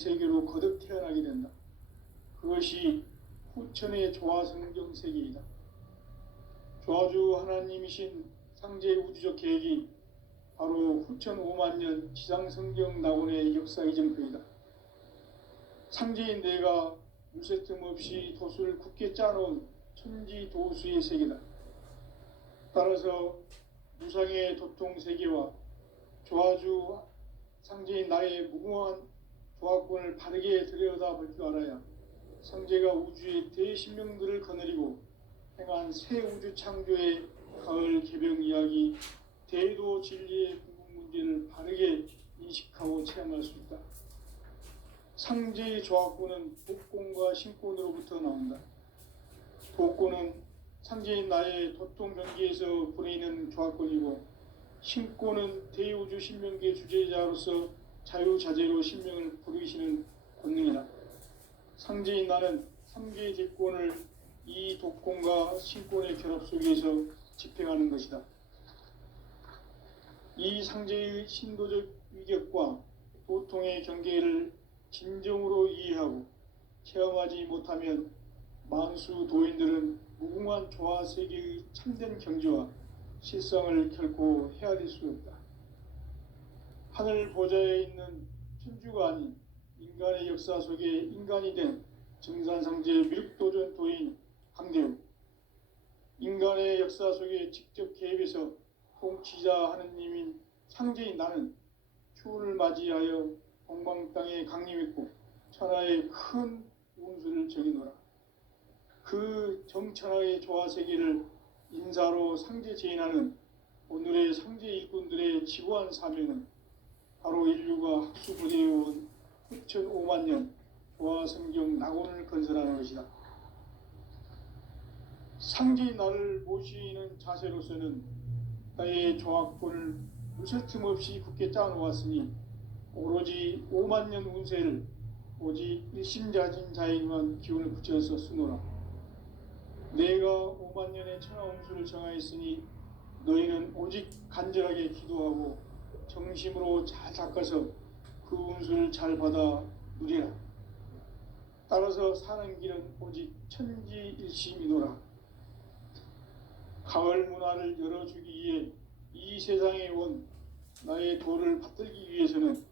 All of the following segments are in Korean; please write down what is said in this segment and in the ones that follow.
세계로 거듭 태어나게 된다. 그것이 후천의 조화성경 세계이다. 조화주 하나님이신 상제의 우주적 계획이 바로 후천 5만 년 지상성경 낙원의 역사의 정표이다. 상제인 내가 물새 틈 없이 도수를 굳게 짜놓은 천지도수의 세계다. 따라서 무상의 도통 세계와 조화주 상제인 나의 무궁한 조화권을 바르게 들여다볼 줄 알아야 상제가 우주의 대신명들을 거느리고 행한 새 우주 창조의 가을 개병 이야기, 대도 진리의 궁극 문제를 바르게 인식하고 체험할 수 있다. 상제의 조화권은 복권과 신권으로부터 나온다. 복권은 상제인 나의 도통 경계에서 보내는 조화권이고, 신권은 대우주 신명계 주제자로서 자유자재로 신명을 부르시는 권능이다. 상제인 나는 3개의 대권을 이 독권과 신권의 결합 속에서 집행하는 것이다. 이 상제의 신도적 위격과 도통의 경계를 진정으로 이해하고 체험하지 못하면 만수 도인들은 무궁한 조화 세계의 참된 경지와 실상을 결코 헤아릴 수 없다. 하늘 보좌에 있는 천주가 아닌 인간의 역사 속에 인간이 된 증산상제 미륵도전 도인 강대우, 인간의 역사 속에 직접 개입해서 통치자 하느님인 상제인 나는 추운을 맞이하여 동방 땅에 강림했고 천하의 큰 운수를 정해놓으라. 그 정천하의 조화세계를 인사로 상제 제인하는 오늘의 상제 일꾼들의 지구한 사명은 바로 인류가 학수부대해온 후천 5만 년 조화성경 낙원을 건설하는 것이다. 상제인 나를 모시는 자세로서는 나의 조화권을 무쇠 틈 없이 굳게 짜놓았으니 오로지 5만 년 운세를 오직 일심자진 자에게만 기운을 붙여서 쓰노라. 내가 5만 년의 천하운수를 정하였으니 너희는 오직 간절하게 기도하고 정심으로 잘 닦아서 그 운수를 잘 받아 누리라. 따라서 사는 길은 오직 천지일심이노라. 가을 문화를 열어주기 위해 이 세상에 온 나의 도를 받들기 위해서는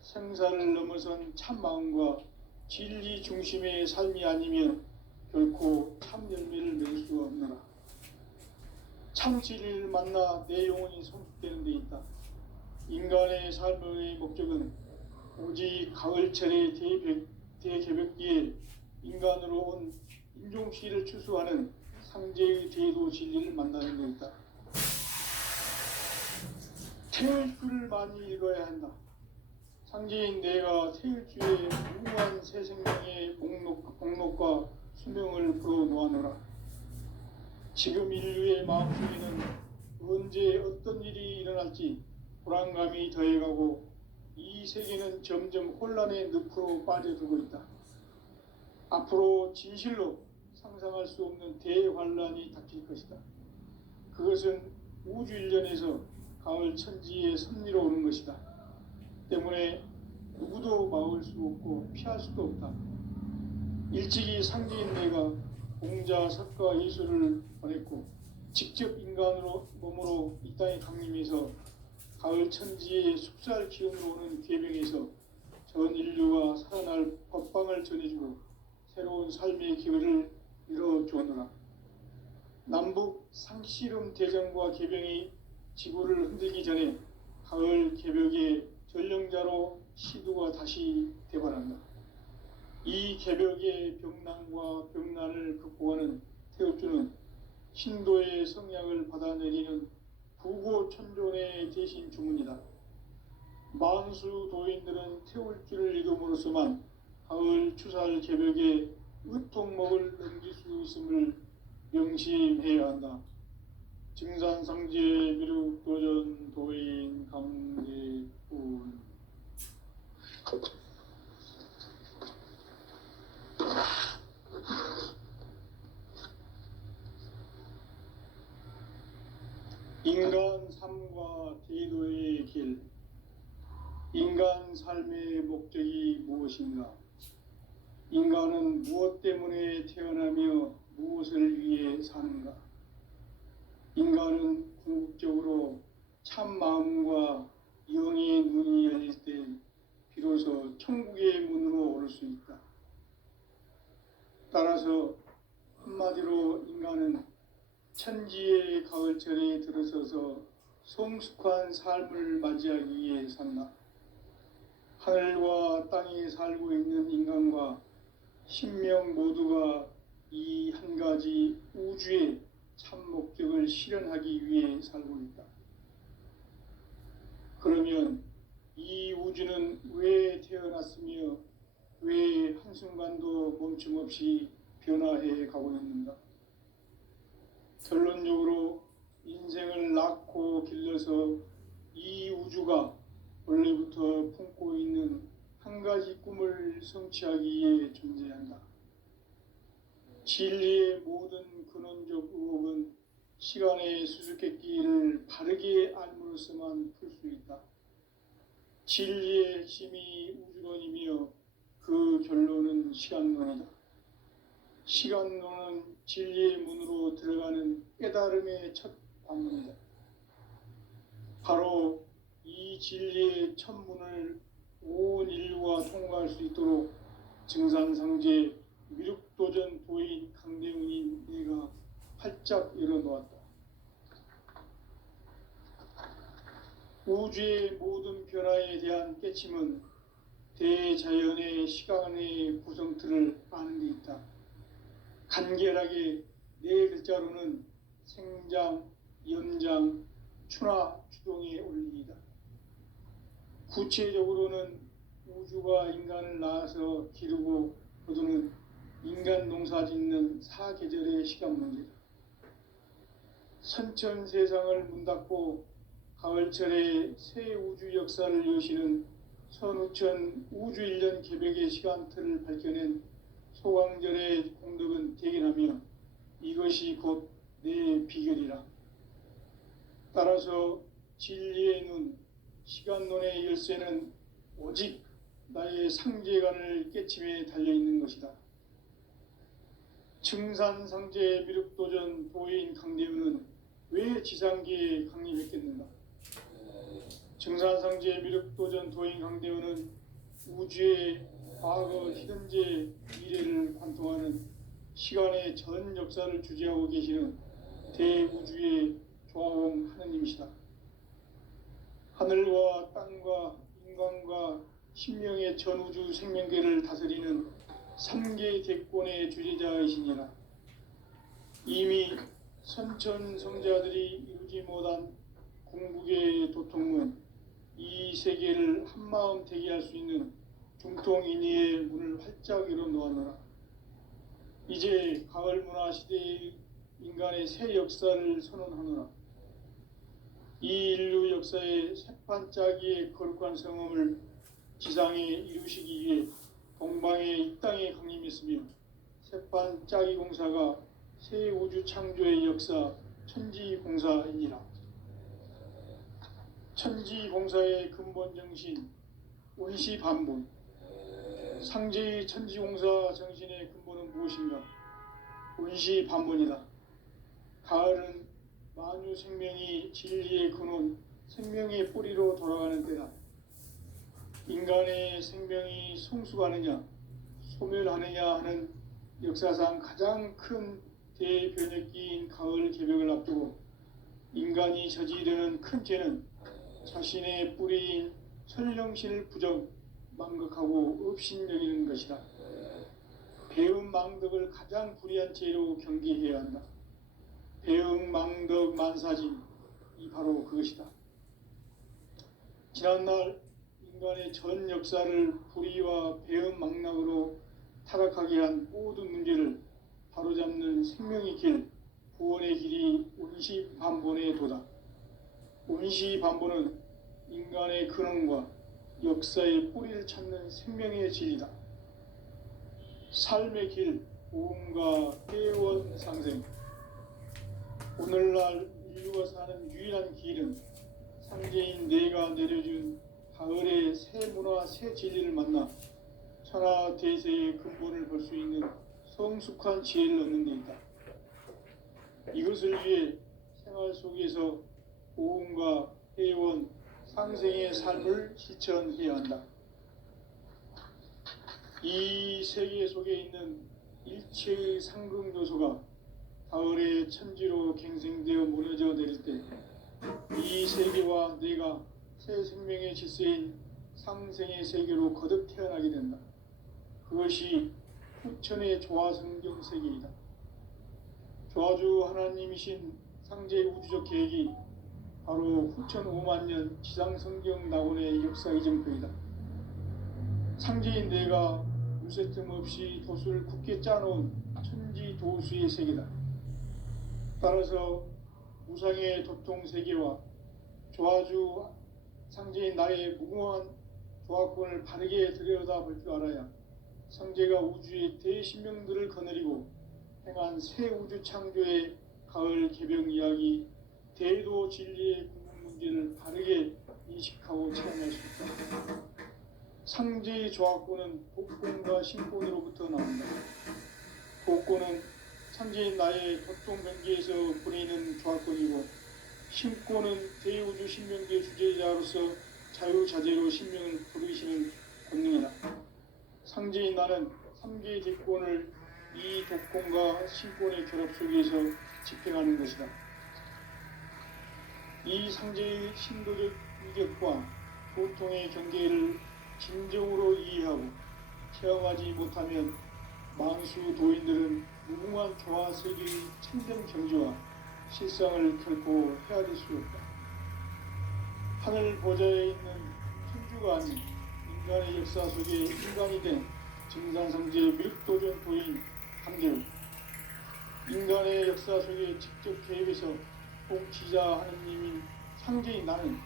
생사를 넘어선 참마음과 진리 중심의 삶이 아니면 결코 참 열매를 맺을 수가 없노라. 참 진리를 만나 내 영혼이 성숙되는 데 있다. 인간의 삶의 목적은 오직 가을철의 대개벽기에 인간으로 온 인종시를 추수하는 상제의 대도 진리를 만나는 데 있다. 태일주를 많이 읽어야 한다. 상제인 내가 태일주의 무궁한 새 생명의 목록과 수명을 풀어놓아노라. 지금 인류의 마음속에는 언제 어떤 일이 일어날지 불안감이 더해가고 이 세계는 점점 혼란의 늪으로 빠져들고 있다. 앞으로 진실로 상상할 수 없는 대환란이 닥칠 것이다. 그것은 우주 일련에서 가을 천지의 섭리로 오는 것이다. 때문에 누구도 막을 수 없고 피할 수도 없다. 일찍이 상제인 내가 공자, 석가, 예수를 보냈고 직접 인간으로 몸으로 이 땅에 강림해서 가을 천지의 숙살 기운으로 오는 괴병에서 전 인류가 살아날 법방을 전해주고 새로운 삶의 기회를 이뤄주었노라. 남북 상씨름 대전과 개병이 지구를 흔들기 전에 가을 개벽의 전령자로 시두가 다시 되발한다. 이 개벽의 병난과 병난을 극복하는 태엽주는 신도의 성약을 받아내리는 부고천존의 대신 주문이다. 만수 도인들은 태울주를 읽음으로써만 가을 추살 개벽의 의통목을 넘길 수 있음을 명심해야 한다. 증산상제 미륵도전 도인 강대훈. 인간 삶과 제도의 길. 인간 인간 삶의 목적이 무엇인가? 인간은 무엇 때문에 태어나며 무엇을 위해 사는가? 인간은 궁극적으로 참 마음과 영의 눈이 열릴 때 비로소 천국의 문으로 오를 수 있다. 따라서 한마디로 인간은 천지의 가을철에 들어서서 성숙한 삶을 맞이하기 위해 산다. 하늘과 땅에 살고 있는 인간과 신명 모두가 이 한 가지 우주의 참 목적을 실현하기 위해 살고 있다. 그러면 이 우주는 왜 태어났으며 왜 한순간도 멈춤 없이 변화해 가고 있는가? 결론적으로 인생을 낳고 길러서 이 우주가 원래부터 품고 있는 한 가지 꿈을 성취하기 위해 존재한다. 진리의 모든 근원적 의혹은 시간의 수수께끼를 바르게 알므로써만 풀 수 있다. 진리의 핵심이 우주론이며 그 결론은 시간론이다. 시간론은 진리의 문으로 들어가는 깨달음의 첫 관문이다. 바로 이 진리의 첫 문을 온 인류가 통과할 수 있도록 증산상제 미륵도전 도인 강대훈인 내가 활짝 열어놓았다. 우주의 모든 변화에 대한 깨침은 대자연의 시간의 구성틀을 아는 데 있다. 간결하게 네 글자로는 생장, 연장, 추나 추동의 원리이다. 구체적으로는 우주가 인간을 낳아서 기르고 거두는 인간 농사 짓는 사계절의 시간 문제다. 선천 세상을 문 닫고 가을철에 새 우주 역사를 여시는 선우천 우주 1년 개백의 시간틀을 밝혀낸 소강절의 공덕은 대견하며 이것이 곧 내 비결이라. 따라서 진리의 눈, 시간론의 열쇠는 오직 나의 상제관을 깨침에 달려있는 것이다. 증산상제 미륵도전 도인 강대훈은 왜 지상계에 강림했겠는가? 증산상제 미륵도전 도인 강대훈은 우주의 과거, 현재, 미래를 관통하는 시간의 전 역사를 주재하고 계시는 대우주의 조화홍 하느님이시다. 하늘과 땅과 인간과 신명의 전우주 생명계를 다스리는 3개 대권의 주재자이시니라. 이미 선천성자들이 이루지 못한 궁극의 도통문, 이 세계를 한마음 되게 할 수 있는 중통인의의 문을 활짝 열어놓았노라. 이제 가을 문화 시대의 인간의 새 역사를 선언하노라. 이 인류 역사의 새판짜기의 거룩한 성험을 지상에 이루시기 위해 동방의 이 땅에 강림했으며 새판짜기 공사가 새 우주 창조의 역사 천지공사이니라. 천지공사의 근본 정신 원시반본, 상제의 천지공사 정신의 근본은 무엇인가? 원시반본이다. 가을은 만유 생명이 진리의 근원, 생명의 뿌리로 돌아가는 때다. 인간의 생명이 성숙하느냐, 소멸하느냐 하는 역사상 가장 큰 대변혁기인 가을 개벽을 앞두고 인간이 저지르는 큰 죄는 자신의 뿌리인 천령신을 부정, 망극하고 업신여기는 것이다. 배음 망덕을 가장 불의한 죄로 경계해야 한다. 배음 망덕 만사진, 이 바로 그것이다. 지난날 인간의 전 역사를 불의와 배음 망락으로 타락하게 한 모든 문제를 바로잡는 생명의 길, 구원의 길이 원시반본의 도다. 원시반본은 인간의 근원과 역사의 뿌리를 찾는 생명의 진리다. 삶의 길, 보험과 회원 상생. 오늘날 인류가 사는 유일한 길은 상제인 내가 내려준 가을의 새 문화 새 진리를 만나 천하 대세의 근본을 볼 수 있는 성숙한 지혜를 얻는 데 있다. 이것을 위해 생활 속에서 고운과 회원, 상생의 삶을 실천해야 한다. 이 세계 속에 있는 일체의 상극 요소가 가을의 천지로 갱생되어 무너져 내릴 때 이 세계와 내가 새 생명의 질서인 상생의 세계로 거듭 태어나게 된다. 그것이 후천의 조화성경 세계이다. 조화주 하나님이신 상제 우주적 계획이 바로 후천 5만 년 지상성경 낙원의 역사 이정표이다. 상제인 내가 무쇠 틈 없이 도수를 굳게 짜놓은 천지 도수의 세계다. 따라서 우상의 도통 세계와 조화주 상제인 나의 무궁한 조화권을 바르게 들여다볼 줄 알아야 상제가 우주의 대신명들을 거느리고 행한 새 우주 창조의 가을 개병 이야기 대도 진리의 궁극 문제를 바르게 인식하고 체험할 수 있다. 상제의 조화권은 복권과 신권으로부터 나온다. 복권은 상제인 나의 도통 경계에서 보내는 조화권이고, 신권은 대우주 신명계 주제자로서 자유자재로 신명을 부르시는 권능이다. 상제인 나는 3개의 대권을 이 독권과 신권의 결합 속에서 집행하는 것이다. 이 상제의 신도적 위력과 보통의 경계를 진정으로 이해하고 체험하지 못하면 만수 도인들은 무궁한 조화 세계의 참된 경지와 실상을 결코 헤아릴 수 없다. 하늘 보좌에 있는 천주가 아닌 인간의 역사 속에 인간이 된 증산성제 밀도전 도인 강제로 인간의 역사 속에 직접 개입해서 통치자 하느님인 상제인 나는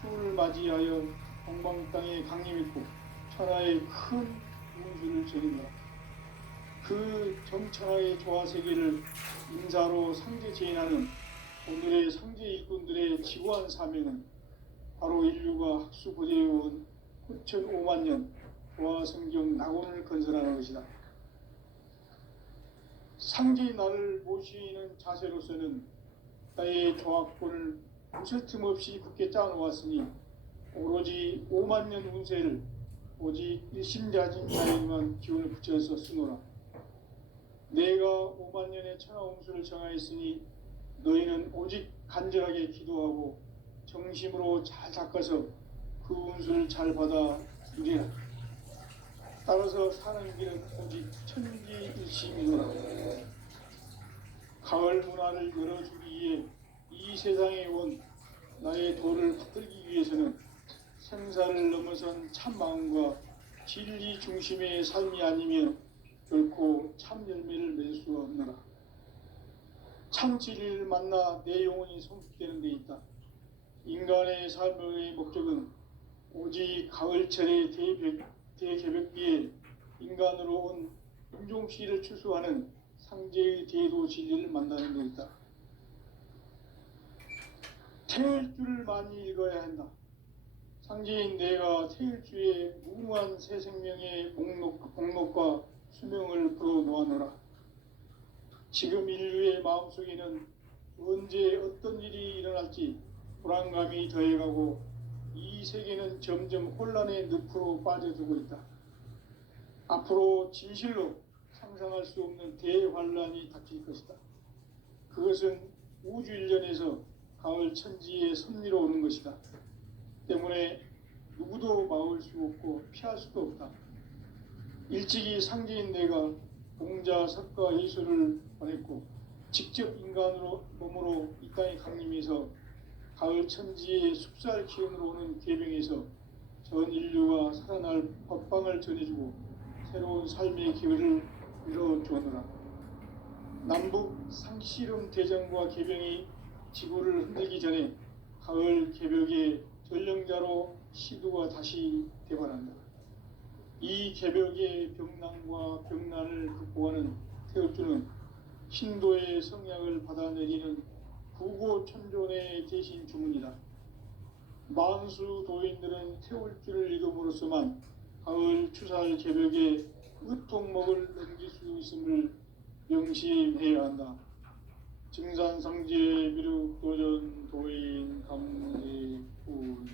추운을 맞이하여 동방 땅에 강림했고 천하의 큰 운수를 전인다. 그 정천하의 조화 세계를 인사로 상제 제인하는 오늘의 상제 일꾼들의 지구한 사명은 바로 인류가 학수 고대해온 9,5만 년 조화 성경 낙원을 건설하는 것이다. 상제의 나를 모시는 자세로서는 나의 조화권을 무쇠 틈 없이 굳게 짜놓았으니 오로지 5만 년 운세를 오직 일심자진자에만 기운을 붙여서 쓰노라. 내가 5만 년의 천하 운수를 정하였으니 너희는 오직 간절하게 기도하고 정심으로 잘 닦아서 그 운수를 잘 받아 누리라. 따라서 사는 길은 오직 천지일심이노라. 가을 문화를 열어주기 위해 이 세상에 온 나의 도를 받들기 위해서는 생사를 넘어선 참 마음과 진리 중심의 삶이 아니면 결코 참 열매를 맺을 수가 없노라. 참 진리를 만나 내 영혼이 성숙되는 데 있다. 인간의 삶의 목적은 오직 가을철의 대개벽기에 인간으로 온 인종씨를 추수하는 상제의 대도 진리를 만나는 데 있다. 태일주를 많이 읽어야 한다. 상제인 내가 태일주의 무궁한 새 생명의 목록과 수명을 풀어놓아노라. 지금 인류의 마음속에는 언제 어떤 일이 일어날지 불안감이 더해가고 이 세계는 점점 혼란의 늪으로 빠져들고 있다. 앞으로 진실로 상상할 수 없는 대환란이 닥칠 것이다. 그것은 우주 일련에서 가을 천지의 섭리로 오는 것이다. 때문에 누구도 막을 수 없고 피할 수도 없다. 일찍이 상제인 내가 공자, 석가, 예수를 보냈고 직접 인간으로 몸으로 이 땅에 강림해서 가을 천지의 숲살 기운으로 오는 계병에서 전 인류가 살아날 법방을 전해주고 새로운 삶의 기회를 밀어주었노라. 남북 상씨름 대전과 계병이 지구를 흔들기 전에 가을 개벽의 전령자로 시두가 다시 대발한다. 이 개벽의 병난과 병난을 극복하는 태엽주는 신도의 성약을 받아내리는 구고천존의 대신 주문이다. 만수 도인들은 태울 줄을 이름으로서만 가을 추살 개벽에 으통목을 넘길 수 있음을 명심해야 한다. 증산상제 미륵도전 도인 감례훈.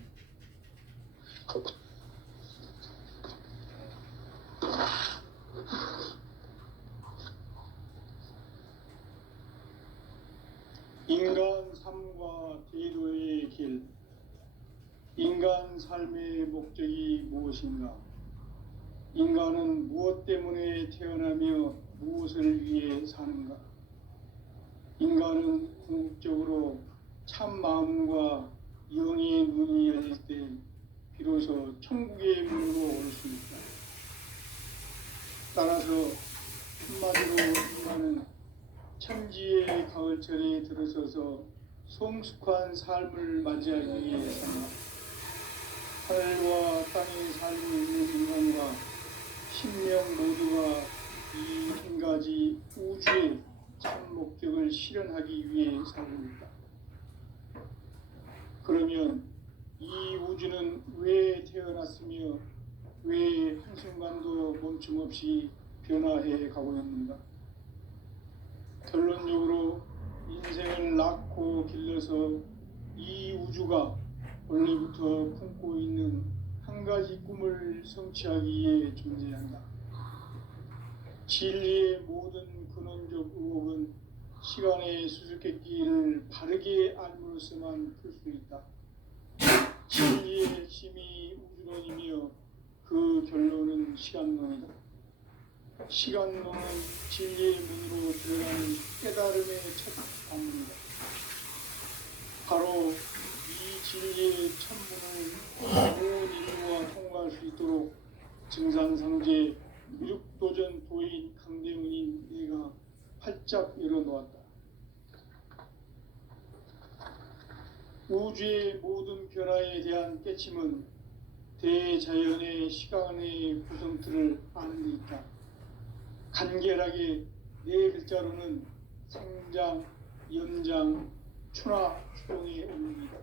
인간 삶과 대도의 길. 인간 삶의 목적이 무엇인가? 인간은 무엇 때문에 태어나며 무엇을 위해 사는가? 인간은 궁극적으로 참 마음과 영의 눈이 열릴 때 비로소 천국의 문으로 올 수 있다. 따라서 한마디로 인간은 천지의 가을철에 들어서서 성숙한 삶을 맞이하기 위해 산다. 하늘과 땅에 살고 있는 인간과 신명 모두가 이 한 가지 우주의 참 목적을 실현하기 위해 살고 있다. 그러면 이 우주는 왜 태어났으며 왜 한순간도 멈춤 없이 변화해 가고 있는가? 결론적으로 인생을 낳고 길러서 이 우주가 원래부터 품고 있는 한 가지 꿈을 성취하기 위해 존재한다. 진리의 모든 근원적 의혹은 시간의 수수께끼를 바르게 알므로서만 풀 수 있다. 진리의 핵심이 우주론이며 그 결론은 시간론이다. 시간론은 진리의 문으로 들어가는 깨달음의 첫 관문이다. 바로 이 진리의 천문을 온 인류가 통과할 수 있도록 증산상제 미륵도전 도인 강대훈인 내가 활짝 열어놓았다. 우주의 모든 변화에 대한 깨침은 대자연의 시간의 구성틀을 아는 데 있다. 간결하게 네 글자로는 생장, 연장, 추나 추동의 의미이다.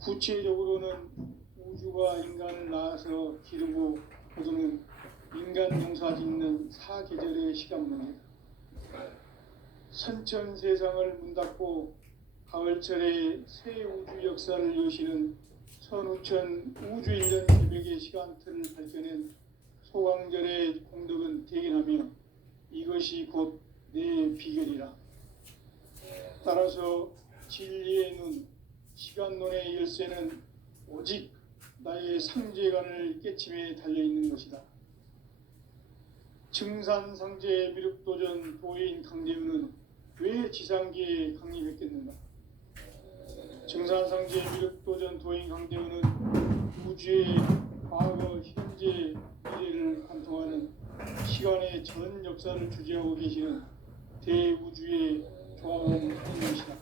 구체적으로는 우주가 인간을 낳아서 기르고 거두는 인간 농사 짓는 사계절의 시간문이다. 선천 세상을 문 닫고 가을철에 새 우주 역사를 여시는 선우천 우주 1년 개벽의 시간틀을 밝혀낸 소강절의 공덕은 대견하며 이것이 곧 내 비결이라. 따라서 진리의 눈, 시간론의 열쇠는 오직 나의 상제관을 깨침에 달려있는 것이다. 증산상제 미륵도전 도인 강대훈은 왜 지상계에 강림했겠는가? 증산상제 미륵도전 도인 강대훈은 우주의 과거, 현재, 미래를 관통하는 시간의 전 역사를 주재하고 계시는 대우주의 조화원인 것이다.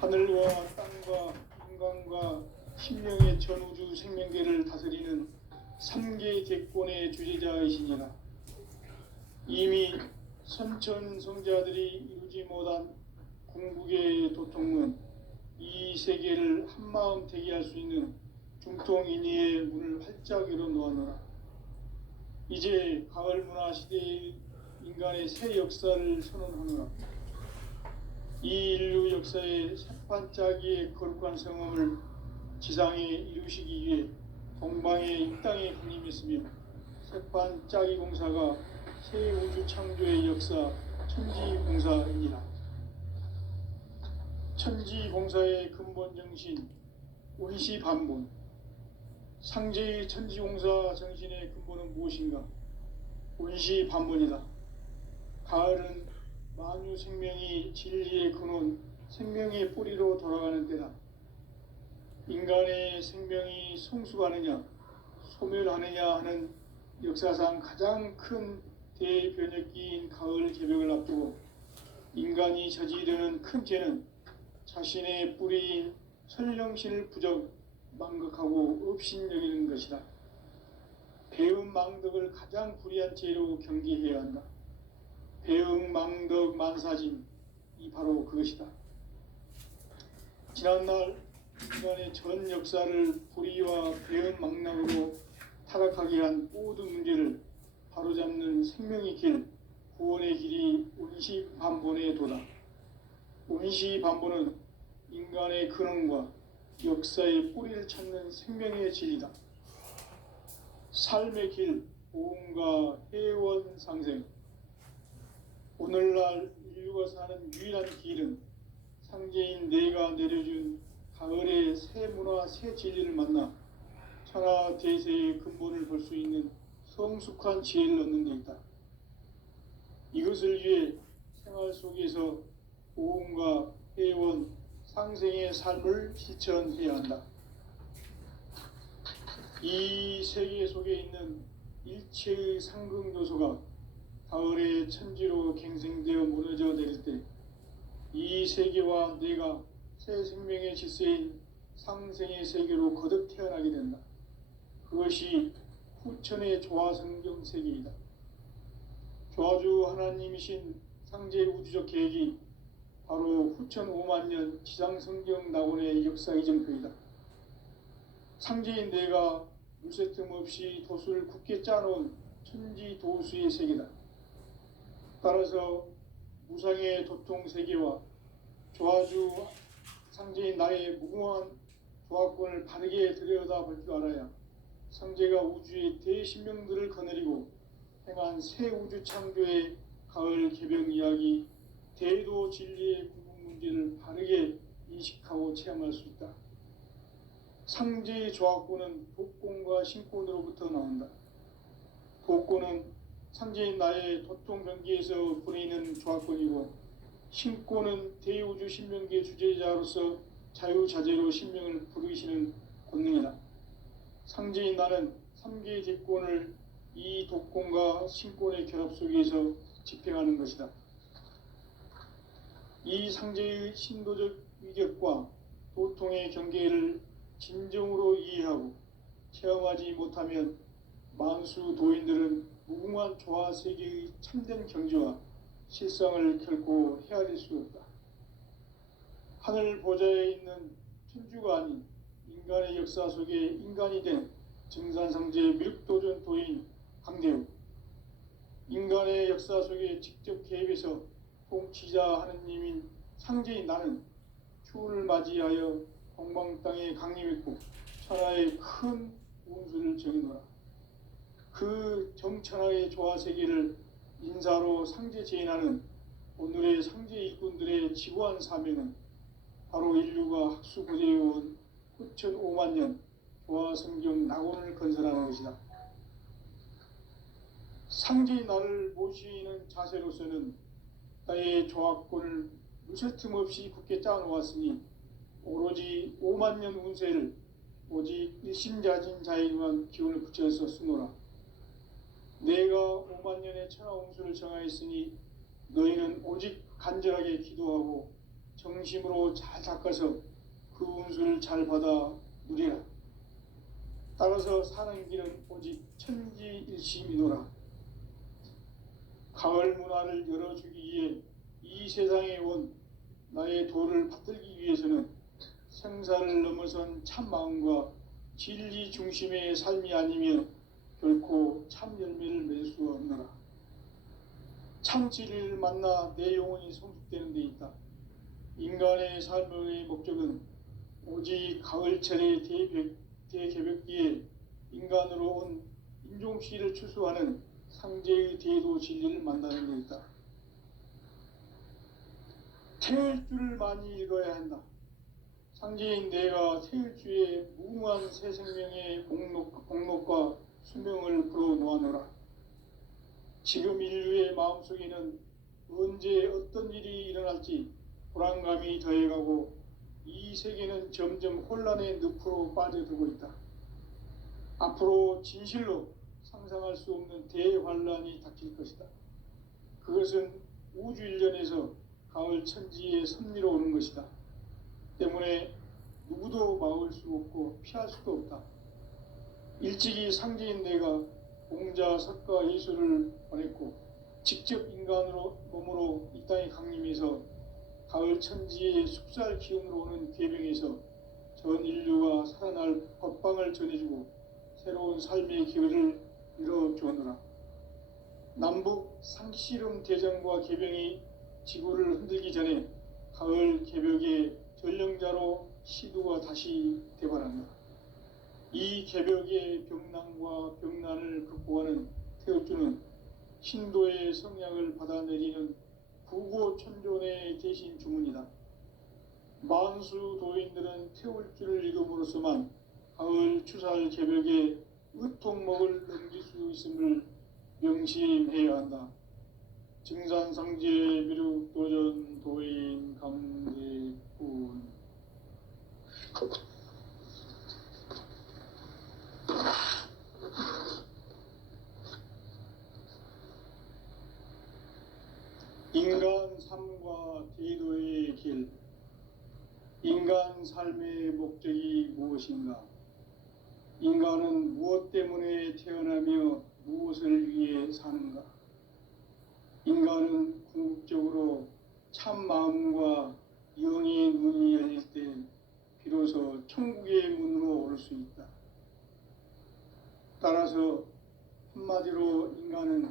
하늘과 땅과 인간과 신명의 전우주 생명계를 다스리는 3개 객권의 주제자이시니라. 이미 선천성자들이 이루지 못한 궁극의 도통은 이 세계를 한마음 되게 할 수 있는 중통인의의 문을 활짝 열어놓았노라. 이제 가을 문화 시대의 인간의 새 역사를 선언하노라. 이 인류 역사의 새반짝이의 거룩한 성험을 지상에 이루시기 위해 동방의 이 땅에 강림했으며 새반짝이 공사가 새 우주 창조의 역사 천지공사이니라. 천지공사의 근본 정신 원시반본. 상제의 천지공사 정신의 근본은 무엇인가? 원시반본이다. 가을은 만유 생명이 진리의 근원, 생명의 뿌리로 돌아가는 때다. 인간의 생명이 성숙하느냐, 소멸하느냐 하는 역사상 가장 큰 대변혁기인 가을 개벽을 앞두고 인간이 저지르는 큰 죄는 자신의 뿌리인 설령신을 부정, 망극하고 업신여기는 것이다. 배움 망덕을 가장 불의한 죄로 경계해야 한다. 배움 망덕 만사짐, 이 바로 그것이다. 지난날 인간의 전 역사를 불의와 배은망락으로 타락하게 한 모든 문제를 바로잡는 생명의 길, 구원의 길이 운시반본의 도다. 운시반본은 인간의 근원과 역사의 뿌리를 찾는 생명의 진리다. 삶의 길, 보험과 회원 상생. 오늘날 인류가 사는 유일한 길은 상제인 내가 내려준 가을의 새 문화, 새 진리를 만나 천하 대세의 근본을 볼 수 있는 성숙한 지혜를 얻는 데 있다. 이것을 위해 생활 속에서 보험과 회원, 상생의 삶을 실천해야 한다. 이 세계 속에 있는 일체의 상극 요소가 가을의 천지로 갱생되어 무너져 내릴 때 이 세계와 내가 새 생명의 질서인 상생의 세계로 거듭 태어나게 된다. 그것이 후천의 조화성경 세계이다. 조화주 하나님이신 상제 우주적 계획이 바로 후천 5만 년 지상성경 낙원의 역사 이정표이다. 상제인 내가 무쇠 틈 없이 도수를 굳게 짜놓은 천지 도수의 세계다. 따라서 무상의 도통 세계와 조화주 상제인 나의 무궁한 조화권을 바르게 들여다볼 줄 알아야 상제가 우주의 대신명들을 거느리고 행한 새 우주 창조의 가을 개병 이야기, 대도 진리의 궁극 문제를 바르게 인식하고 체험할 수 있다. 상제의 조화권은 독권과 신권으로부터 나온다. 독권은 상제인 나의 도통변기에서 보내는 조화권이고, 신권은 대우주 신명기의 주제자로서 자유자재로 신명을 부르시는 권능이다. 상제인 나는 3개의 대권을 이 독권과 신권의 결합 속에서 집행하는 것이다. 이 상제의 신도적 위격과 도통의 경계를 진정으로 이해하고 체험하지 못하면 만수 도인들은 무궁한 조화 세계의 참된 경지와 실상을 결코 헤아릴 수 없다. 하늘 보좌에 있는 천주가 아닌 인간의 역사 속에 인간이 된 증산상제 밀도전 도인 강대우, 인간의 역사 속에 직접 개입해서 통치자 하느님인 상제인 나는 추운을 맞이하여 동방 땅에 강림했고 천하의 큰 운수를 정해놓아 그 정천하의 조화 세계를 인사로 상제 제인하는 오늘의 상제 일꾼들의 지구한 사명은 바로 인류가 학수고대해온 후천 5만 년 조화 성경 낙원을 건설하는 것이다. 상제인 나를 모시는 자세로서는 나의 조화권을 무쇠 틈 없이 굳게 짜놓았으니 오로지 5만 년 운세를 오직 일심자진 자에게만 기운을 붙여서 쓰노라. 내가 5만 년의 천하 운수를 정하였으니 너희는 오직 간절하게 기도하고 정심으로 잘 닦아서 그 운수를 잘 받아 누리라. 따라서 사는 길은 오직 천지일심이노라. 가을 문화를 열어주기 위해 이 세상에 온 나의 도를 받들기 위해서는 생사를 넘어선 참 마음과 진리 중심의 삶이 아니면 결코 참 열매를 맺을 수 없노라. 참 진리를 만나 내 영혼이 성숙되는 데 있다. 인간의 삶의 목적은 오직 가을철의 대개벽기에 인간으로 온 인종씨를 추수하는 상제의 대도 진리를 만나는 데 있다. 태일주를 많이 읽어야 한다. 상제인 내가 태일주의 무궁한 새 생명의 목록과 수명을 풀어놓아노라. 지금 인류의 마음속에는 언제 어떤 일이 일어날지 불안감이 더해가고 이 세계는 점점 혼란의 늪으로 빠져들고 있다. 앞으로 진실로 상상할 수 없는 대환란이 닥칠 것이다. 그것은 우주 일련에서 가을 천지의 섭리로 오는 것이다. 때문에 누구도 막을 수 없고 피할 수도 없다. 일찍이 상제인 내가 공자, 석가, 예수를 보냈고 직접 인간으로 몸으로 이 땅에 강림해서 가을 천지의 숲살 기운으로 오는 계명에서 전 인류가 살아날 법방을 전해주고 새로운 삶의 기회를 열어주었노라. 남북 상씨름 대전과 개병이 지구를 흔들기 전에 가을 개벽의 전령자로 시두가 다시 대발한다. 이 개벽의 병난과 병난을 극복하는 태엽주는 신도의 성약을 받아내리는 구고천존의 대신 주문이다. 만수 도인들은 태울주를 읽음으로써만 가을 추살 개벽의 의통목을 넘길 수 있음을 명심해야 한다. 증산상제 미륵도전 도인 강대군. 인간 삶과 대도의 길. 인간 삶의 목적이 무엇인가? 인간은 무엇 때문에 태어나며 무엇을 위해 사는가? 인간은 궁극적으로 참 마음과 영의 눈이 열릴 때 비로소 천국의 문으로 올 수 있다. 따라서 한마디로 인간은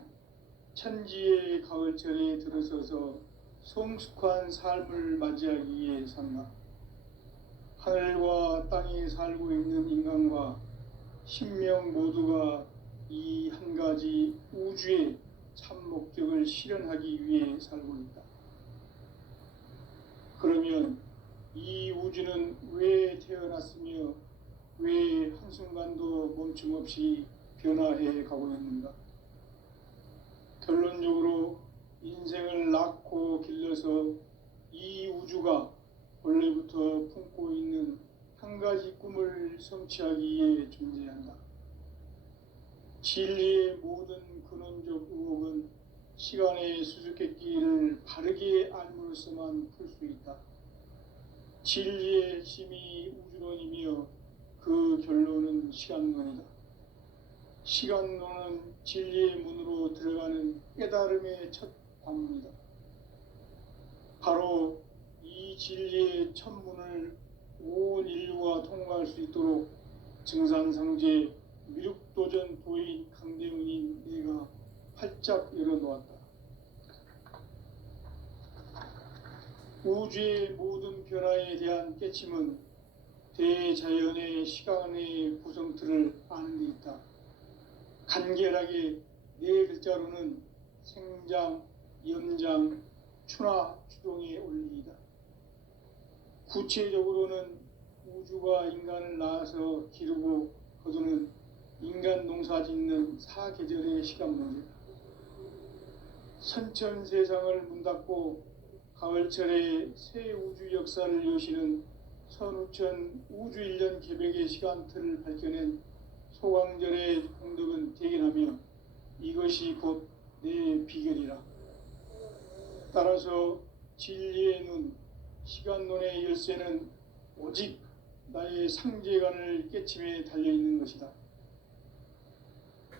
천지의 가을철에 들어서서 성숙한 삶을 맞이하기 위해 산다. 하늘과 땅에 살고 있는 인간과 신명 모두가 이 한 가지 우주의 참 목적을 실현하기 위해 살고 있다. 그러면 이 우주는 왜 태어났으며 왜 한순간도 멈춤 없이 변화해 가고 있는가? 결론적으로 인생을 낳고 길러서 이 우주가 원래부터 품고 있는 한 가지 꿈을 성취하기 위해 존재한다. 진리의 모든 근원적 의혹은 시간의 수수께끼를 바르게 알므로써만 풀 수 있다. 진리의 핵심이 우주론이며 그 결론은 시간론이다. 시간론은 진리의 문으로 들어가는 깨달음의 첫 관문이다. 바로 이 진리의 첫 문을 온 인류가 통과할 수 있도록 증산상제 미륵도전 도인 강대훈인 내가 활짝 열어놓았다. 우주의 모든 변화에 대한 깨침은 대자연의 시간의 구성틀을 아는 데 있다. 간결하게 네 글자로는 생장, 연장, 추나 추동의 원리이다. 구체적으로는 우주가 인간을 낳아서 기르고 거두는 인간 농사 짓는 사계절의 시간 문제다. 선천 세상을 문 닫고 가을철에 새 우주 역사를 여시는 선우천 우주 1년 개벽의 시간틀을 밝혀낸 소강절의 공덕은 대견하며 이것이 곧 내 비결이라. 따라서 진리의 눈, 시간론의 열쇠는 오직 나의 상제관을 깨침에 달려있는 것이다.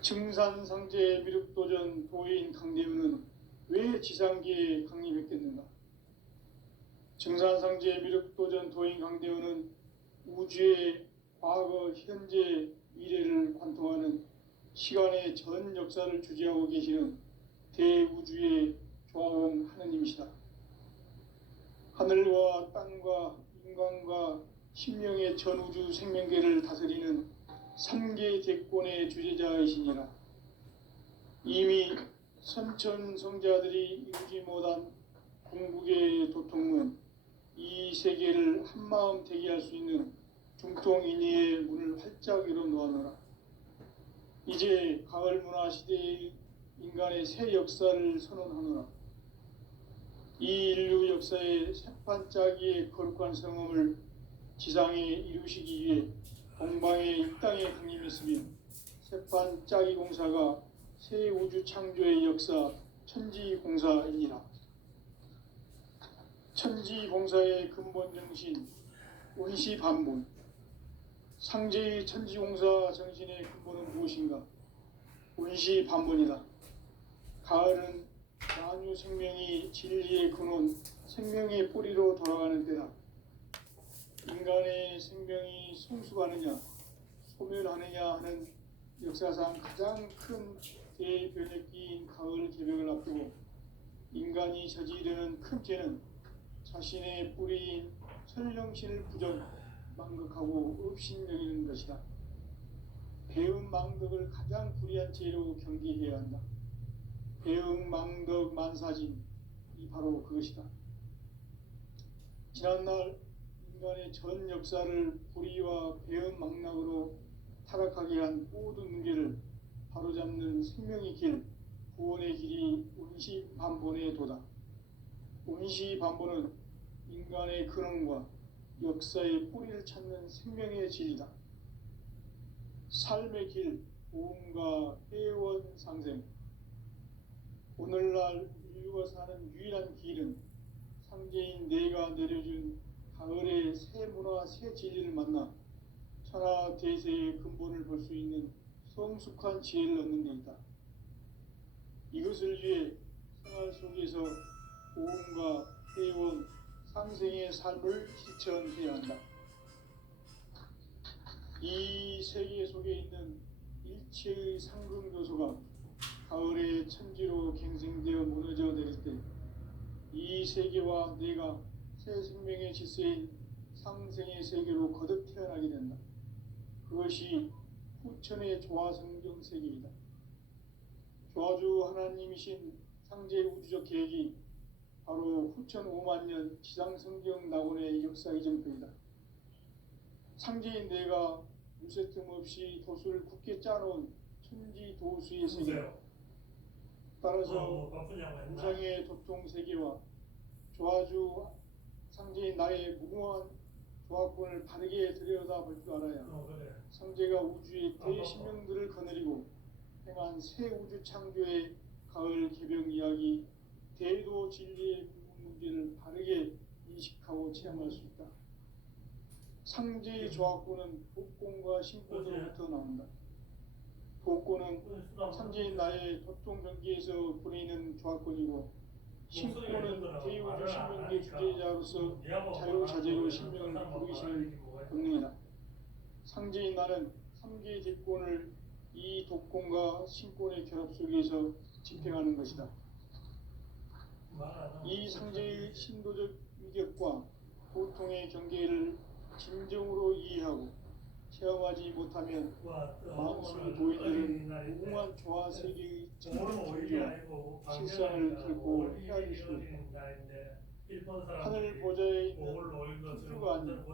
증산상제 미륵도전 도인 강대훈은 왜 지상계에 강림했겠는가? 증산상제 미륵도전 도인 강대훈은 우주의 과거, 현재, 미래를 관통하는 시간의 전 역사를 주재하고 계시는 대우주의 조화원 하느님이시다. 하늘과 땅과 인간과 신명의 전우주 생명계를 다스리는 삼계 대권의 주재자이시니라. 이미 선천성자들이 이루지 못한 궁극의 도통문, 이 세계를 한마음 되게 할 수 있는 중통인의의 문을 활짝 열어놓아노라. 이제 가을 문화 시대의 인간의 새 역사를 선언하노라. 이 인류 역사의 새판짜기의 거룩한 성음을 지상에 이루시기 위해 동방의 이 땅에 강림했으며 새판짜기 공사가 새 우주 창조의 역사 천지공사이니라. 천지공사의 근본 정신 원시반본. 상제의 천지공사 정신의 근본은 무엇인가? 원시반본이다. 가을은 만유 생명이 진리의 근원, 생명의 뿌리로 돌아가는 때다. 인간의 생명이 성숙하느냐 소멸하느냐 하는 역사상 가장 큰 대변혁기인 가을 개벽을 앞두고 인간이 저지르는 큰 죄는 자신의 뿌리인 설령신을 부정 망극하고 업신여기는 것이다. 배은 망덕을 가장 불의한 죄로 경계해야 한다. 배은 망덕 만사진 이 바로 그것이다. 지난날 인간의 전 역사를 불의와 배은 망락으로 타락하게 한 모든 문제를 바로잡는 생명의 길, 구원의 길이 운시반본의 도다. 운시반본은 인간의 근원과 역사의 뿌리를 찾는 생명의 진리다. 삶의 길, 보험과 회원 상생. 오늘날 인류가 사는 유일한 길은 상제인 내가 내려준 가을의 새 문화, 새 진리를 만나 천하 대세의 근본을 볼 수 있는 성숙한 지혜를 얻는 데 있다. 이것을 위해 생활 속에서 보험과 회원, 상생의 삶을 실천해야 한다. 이 세계 속에 있는 일체의 상금 요소가 가을의 천지로 갱생되어 무너져 내릴 때 이 세계와 내가 새 생명의 질서인 상생의 세계로 거듭 태어나게 된다. 그것이 후천의 조화성경 세계이다. 조화주 하나님이신 상제 우주적 계획이 바로 후천 5만 년 지상성경 낙원의 역사 이정표이다. 상제인 내가 무쇠 틈 없이 도수를 굳게 짜놓은 천지 도수의 세계. 따라서 우상의 도통 세계와 조화주 상제인 나의 무궁한 조합권을 바르게 들여다볼 줄 알아야 상제가 우주의 대신명들을 거느리고 행한 새 우주 창조의 가을 개벽 이야기, 대도 진리의 문제를 바르게 인식하고 체험할 수 있다. 상제의 조합권은 복권과 신권으로부터 나온다. 복권은 상제인 나의 도통 경계에서 보내는 조합권이고, 신권은 대우주 신명의 주제자로서 자유자재로 신명을 부르시는 본능이다. 상제인 나는 3개의 대권을 이 독권과 신권의 결합 속에서 집행하는 것이다. 이 상제의 신도적 위격과 고통의 경계를 진정으로 이해하고 체험하지 못하면 마음속 도인들은 무궁한 조화 세계의 창조와 실상을 결코 헤아릴 수 없다. 하늘 보좌에 있는 천주가 아닌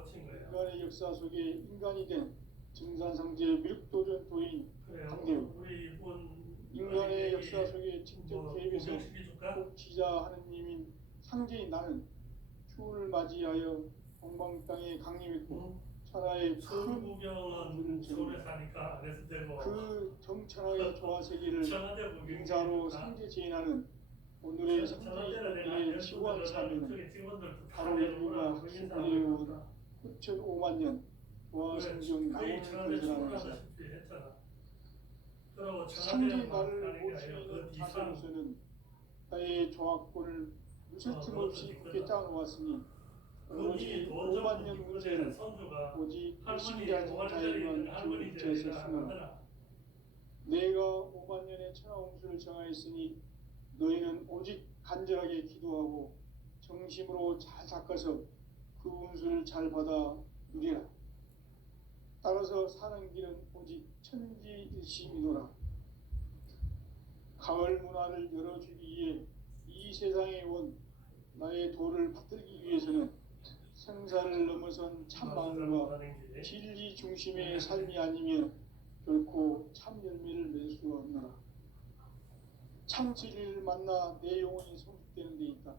인간의 역사 속에 인간이 된 증산상제 밀도전 도인 강대우, 인간의 역사 속에 직접 개입해서 복지자 하느님인 상제인 나는 추운을 맞이하여 동방 땅에 강림했고 천하의 큰 구경은 서울에 사니까 안 해도 되고 그 정천하의 조화 세계를 인자로 상제 제인하는 오늘의 상제인의 시원 사명은 바로 인류가 학습해온 후천 5만 년 조화 성경 낙원을 건설하는 것이다. 상제인 나를 모시는 자세로서는 나의 조합권을 무쇠 틈 없이 굳게 짜놓았으니 오직 5만 년 문제는 오직 신기하신 자에만 주제에서 수능하라. 내가 5만 년의 천하홍수를 정하였으니 너희는 오직 간절하게 기도하고 정심으로 잘 닦아서 그 운수를 잘 받아 누리라. 따라서 사는 길은 오직 천지일심이노라. 가을 문화를 열어주기 위해 이 세상에 온 나의 도를 받들기 위해서는 생사를 넘어선 참마음과 진리 중심의 삶이 아니면 결코 참 열매를 맺을 수가 없노라. 참 진리를 만나 내 영혼이 성숙되는 데 있다.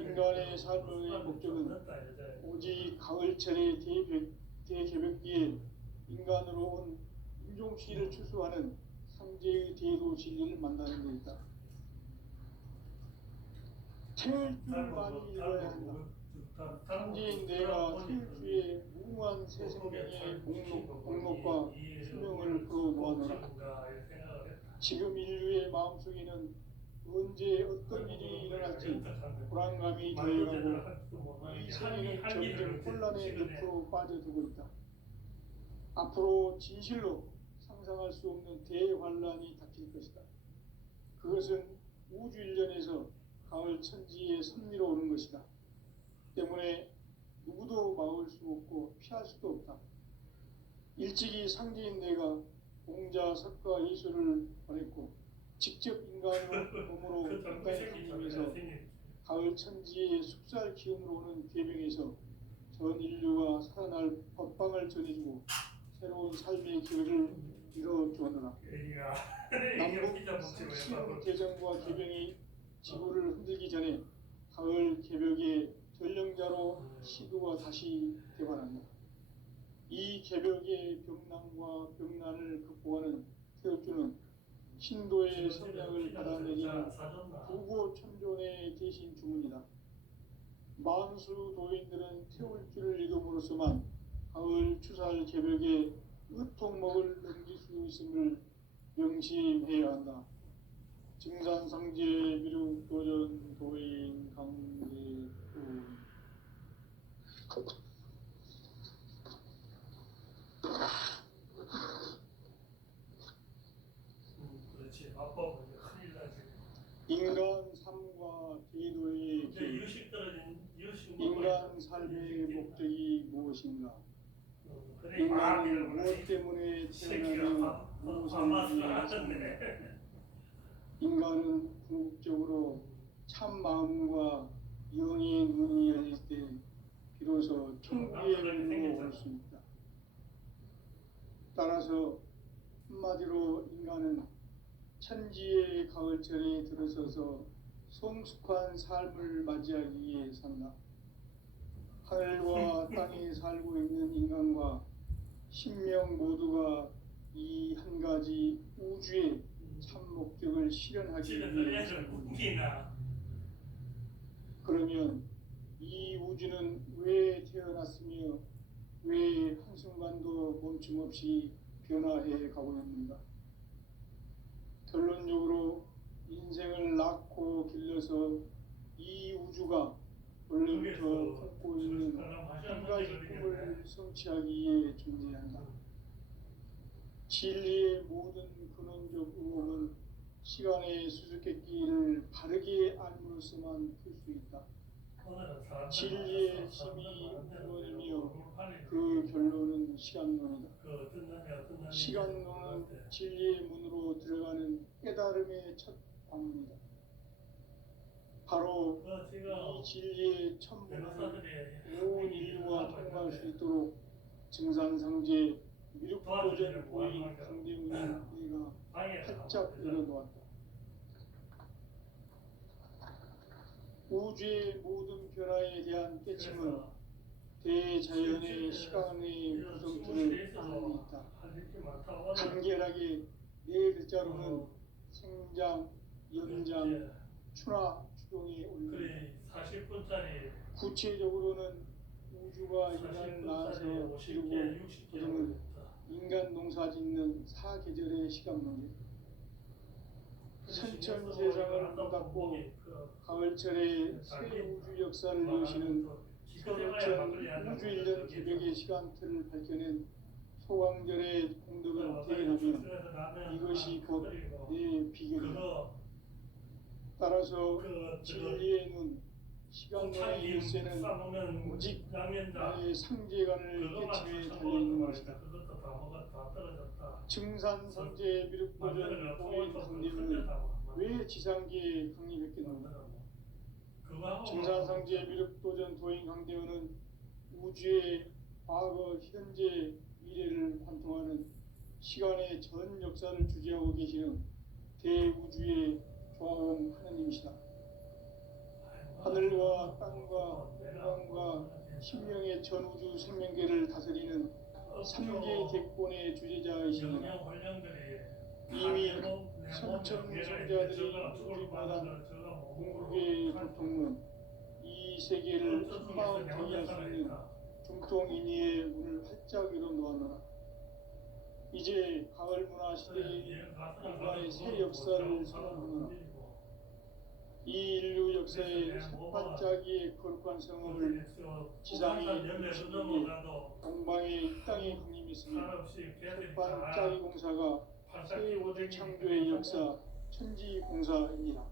인간의 삶의 목적은 오직 가을철의 대개벽기에 인간으로 온 인종시를 추수하는 상제의 대도 진리를 만나는 데 있다. 태일주를 읽어야 한다. 상제인 내가 태일주의 무궁한 새 생명의 목록과 수명을 풀어 모아놓으라. 지금 인류의 마음속에는 언제 어떤 일이 일어날지 불안감이 더해가고 이 세계는 점점 혼란의 늪으로 빠져들고 있다. 앞으로 진실로 상상할 수 없는 대환란이 닥칠 것이다. 그것은 우주 일련에서 가을 천지의 섭리로 오는 것이다. 때문에 누구도 막을 수 없고 피할 수도 없다. 일찍이 상제인 내가 공자, 석가, 예수를 보냈고 직접 인간으로 몸으로 인간의 강림에서 가을 천지의 숙살 기운으로 오는 계명에서 전 인류가 살아날 법방을 전해주고 새로운 삶의 기회를 이뤄주었노라. 남북 신흥 개정과 개병이 지구를 흔들기 전에 가을 개벽의 전령자로 시도가 다시 개발한다. 이 개벽의 병난과 병난을 극복하는 태엽주는 신도의 성량을 받아내리는 부고 천존의 대신 주문이다. 만수 도인들은 태울주를 읽음으로써만 가을 추살 개벽의 의통목을 넘길 수 있음을 명심해야 한다. 증산상제 미륵도전 도인 강대우. 그렇지. 아빠가 이제 큰일 나지. 인간 삶과 제도의 이제 유식 떨어진 유식 인간 삶의 목적이 무엇인가? 그래 인간은 무엇 때문에 태어나며 무엇을 위해 사는가? 인간은 궁극적으로 참 마음과 영의 눈이 열릴 때 비로소 천국의 문으로 올 수 있다. 따라서 한마디로 인간은 천지의 가을철에 들어서서 성숙한 삶을 맞이하기 위해 산다. 하늘과 땅에 살고 있는 인간과 신명 모두가 이 한 가지 우주의 참 목적을 실현하기 위해 산다. 그러면 이 우주는 왜 태어났으며 왜 한순간도 멈춤없이 변화해 가고 있는가? 결론적으로 인생을 낳고 길러서 이 우주가 원래부터 품고 있는 한 가지 꿈을 성취하기 위해 존재한다. 진리의 모든 근원적 의혹은 시간의 수수께끼를 바르게 알므로써만 풀 수 있다. 진리의 힘이 근원이며 그 결론은 시간론이다. 시간론은 진리의 문으로 들어가는 깨달음의 첫 방문이다. 바로 이 진리의 천문을 온 인류가 통과할 수 있도록 증산상제 미륵도전 도인 강대문인 우리가 활짝 열어놓았다. 우주의 모든 변화에 대한 깨침은 대자연의 시간의 구성틀을 안에 있다. 간결하게 네 글자로는 생장, 연장, 추나 추동이 올린다. 구체적으로는 우주가 인간을 낳아서 이루고 거두는 인간 농사 짓는 사계절의 시간 문제. 천천 세상을 닫고 가을철에 새 우주 역사를 여시는 서로천 우주 일년 개벽의 시간틀을 밝혀낸 소강절의 공덕을 대행하면 이것이 곧 내 비결이다. 따라서 진리의 눈, 시간론의 열쇠는 오직 나의 상제관을 깨침에 달려있는 것이다. 증산상제 미륵도전 도인 강림은 왜 지상계에 강림했겠는가? 증산상제 미륵도전 도인 강대원은 우주의 과거, 현재, 미래를 관통하는 시간의 전 역사를 주재하고 계시는 대우주의 조화원 하느님이시다. 하늘과 땅과 공간과 신명의 전우주 생명계를 다스리는 삼계 객본의 주제자이시니라. 이미 선천성자들이 우주마당 궁극의 도통문 이 세계를 한마음 통일할 수 있는 중통인의의 문을 활짝 열어놓았노라. 이제 가을 문화 시대의 인간의 새 역사를 선언하노라. 이 인류 역사의 첫 반짝이의 거룩한 성업을 지상이 주님이 동방의 땅에 강림했으며 첫 반짝이 공사가 새 우주 창조의 역사 천지공사입니다.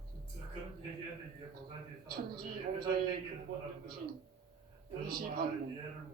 천지공사의 근본 중심 원시 반문